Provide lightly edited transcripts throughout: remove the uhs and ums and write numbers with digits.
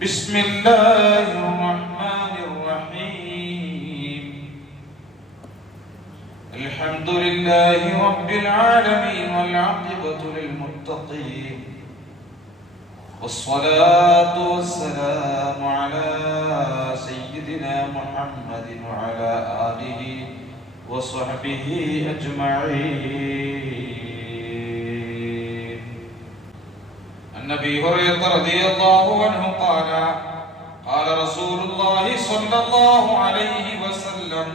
بسم الله الرحمن الرحيم الحمد لله رب العالمين والعاقبة للمتقين والصلاة والسلام على سيدنا محمد وعلى آله وصحبه أجمعين. النبي هريرة رضي الله عنه قال قال رسول الله صلى الله عليه وسلم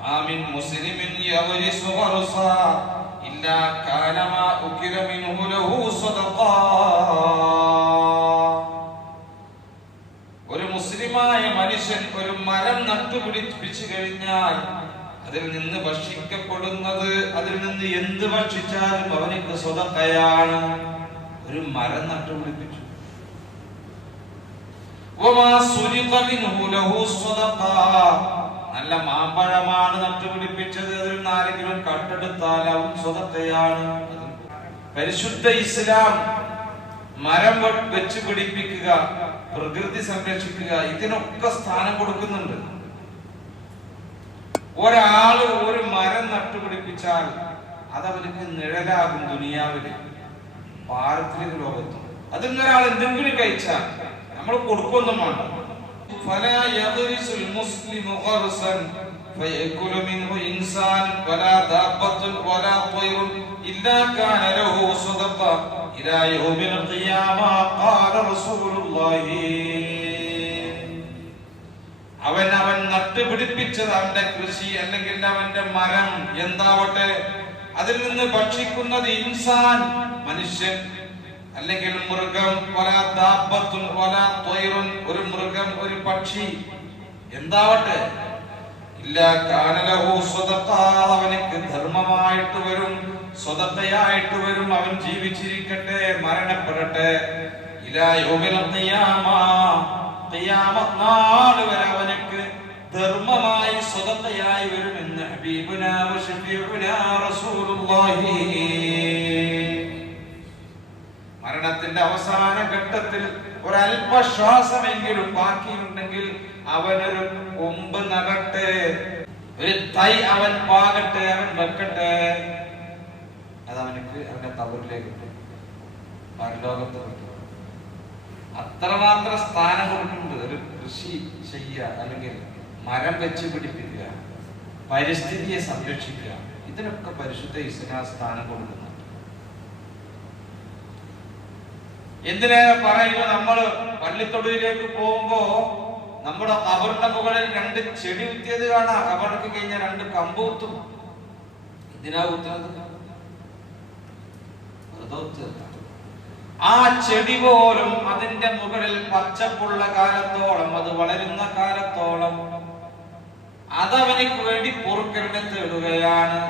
ما من مسلم يغرس غرسا إلا كان ما أكل منه له صدقة. ഒരു മുസ്ലിമായ മനുഷ്യൻ ഒരു മരം നട്ടുപിടിപ്പിച്ചു കഴിഞ്ഞാൽ അതിൽ നിന്ന് ഭക്ഷിക്കപ്പെടുന്നത്, അതിൽ നിന്ന് എന്ത് ഭക്ഷിച്ചാലും അവനക്ക് സ്വതക്കയാണ്. ഒരു മരം നട്ടുപിടിപ്പിച്ചു, നല്ല മാമ്പഴമാണ് നട്ടുപിടിപ്പിച്ചത്, അതിൽ നിന്ന് ആരെങ്കിലും കട്ടെടുത്താൽ അവൻ സ്വതക്കയാണ്. പരിശുദ്ധ ഇസ്ലാം മരം വെച്ച് പിടിപ്പിക്കുക, പ്രകൃതി സംരക്ഷിക്കുക, ഇതിനൊക്കെ സ്ഥാനം കൊടുക്കുന്നുണ്ട്. ഒരാള് ഒരു മരം നട്ടുപിടിപ്പിച്ചാൽ അതവർക്ക് നിഴലാകും ദുനിയാവില്, പാരത്രിക ലോകത്തും. അതിൽ നിന്നൊരാൾ എന്തെങ്കിലും കഴിച്ചാൽ നമ്മൾ കൊടുക്കൊന്നും വേണ്ട. فلا يغرس المسلم غرسا فيأكل منه إنسان ولا دابة ولا طير إلا كان له صدقة إلى يوم القيامة قال رسول الله. അവൻ നട്ടുപിടിപ്പിച്ചത്, അവന്റെ കൃഷി അല്ലെങ്കിൽ അവന്റെ മരം എന്താവട്ടെ, അതിൽ നിന്ന് ഭക്ഷിക്കുന്നത് ഇൻസാൻ മനുഷ്യൻ അല്ലെങ്കിൽ മൃഗം, ഒരു മൃഗം, ഒരു പക്ഷി എന്താവട്ടെ, അവനക്ക് ധർമ്മമായിട്ട് വരും, സ്വതത്തയായിട്ട് വരും. അവൻ ജീവിച്ചിരിക്കട്ടെ, മരണപ്പെടട്ടെ, ഖിയാമത്ത് നാൾ വരെ അവനക്ക് ധർമ്മമായി സ്വതത്തയായി വരുമെന്ന് ഹബീബുനാ വശഫീഉനാ റസൂലുള്ളാഹി. മരണത്തിന്റെ അവസാന ഘട്ടത്തിൽ ഒരല്പശ്വാസമെങ്കിലും ബാക്കിയുണ്ടെങ്കിൽ അവനൊരു കൊമ്പ് നടട്ടെ, ഒരു തൈ അവൻ പാകട്ടെ, അവൻ വെക്കട്ടെ. അതവനക്ക് അവന്റെ കബറിലേക്ക് പരലോകത്ത് കിട്ടും. അത്രമാത്രം സ്ഥാനം കൊടുക്കുന്നുണ്ട്. ഒരു കൃഷി ചെയ്യുക, അല്ലെങ്കിൽ മരം വെച്ച് പിടിപ്പിക്കുക, പരിസ്ഥിതിയെ സംരക്ഷിക്കുക, ഇതിനൊക്കെ പരിശുദ്ധ ഇസ്ലാം സ്ഥാനം കൊടുക്കുന്നു. എന്തിനേറെ പറയുന്നു, നമ്മള് പള്ളിത്തൊടിയിലേക്ക് പോകുമ്പോ നമ്മുടെ ഖബറിന്റെ മുകളിൽ 2 ചെടി കുത്തിയത് കാണാം. ഖബറൊക്കെ കഴിഞ്ഞ 2 കമ്പ് കുത്തും. എന്തിനാ കുത്തുന്നത്? ആ ചെടി പോലും അതിന്റെ മുകളിൽ പച്ചപ്പുള്ള കാലത്തോളം, അത് വളരുന്ന കാലത്തോളം അതവനക്ക് വേണ്ടി പൊറുക്കലിനെ തേടുകയാണ്.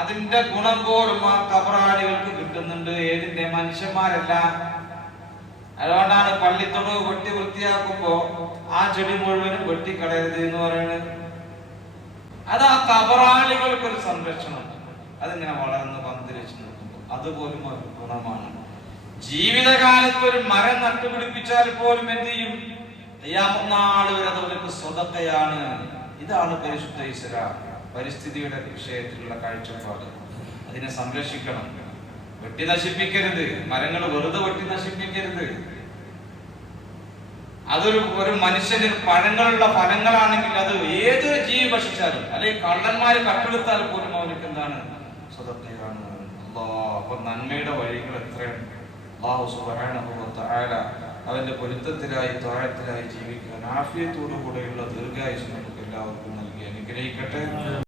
അതിന്റെ ഗുണം പോലും ആ ഖബറാളികൾക്ക് കിട്ടുന്നുണ്ട്. ഏതിന്റെ? മനുഷ്യന്മാരല്ല. അതുകൊണ്ടാണ് പള്ളിത്തൊട് വെട്ടി വൃത്തിയാക്കുമ്പോ ആ ചെടി മുഴുവനും വെട്ടിക്കളയരുത് എന്ന് പറയുന്നത്. അത് ആ ഖബറാളികൾക്ക് ഒരു സംരക്ഷണം. അതിങ്ങനെ വളർന്ന് പന്തലിച്ച് നിൽക്കുമ്പോ അതുപോലും ഒരു ഗുണമാണ്. ജീവിതകാലത്ത് ഒരു മരം നട്ടുപിടിപ്പിച്ചാൽ പോലും എന്ത് ചെയ്യും? ഖിയാമത്ത് നാൾ വരെ അതവർക്ക് സ്വതക്കയാണ്. ഇതാണ് പരിശുദ്ധ ഇസ്ലാം. പരിസ്ഥിതിയുടെ വിഷയത്തിലുള്ള കാഴ്ചപ്പാട്. അതിനെ സംരക്ഷിക്കണം, വെട്ടി നശിപ്പിക്കരുത്. മരങ്ങൾ വെറുതെ വെട്ടി നശിപ്പിക്കരുത്. ഒരു മനുഷ്യന് പഴങ്ങളുള്ള ഫലങ്ങളാണെങ്കിൽ അത് ഏതൊരു ജീവി ഭക്ഷിച്ചാലും, അല്ലെങ്കിൽ കള്ളന്മാര് കട്ടെടുത്താൽ പോലും അവനക്ക് എന്താണ്? സ്വതക്കയാണ്. അപ്പൊ നന്മയുടെ വഴികൾ എത്രയാണ്! അല്ലാഹു സുബ്ഹാനഹു വ തആല അവന്റെ പൊരുത്തത്തിലായി ത്വഅത്തിലായി ജീവിക്കാൻ ആഫിയത്തോടു കൂടെയുള്ള ദീർഘായുസ്സ് നമുക്ക് എല്ലാവർക്കും നൽകി അനുഗ്രഹിക്കട്ടെ.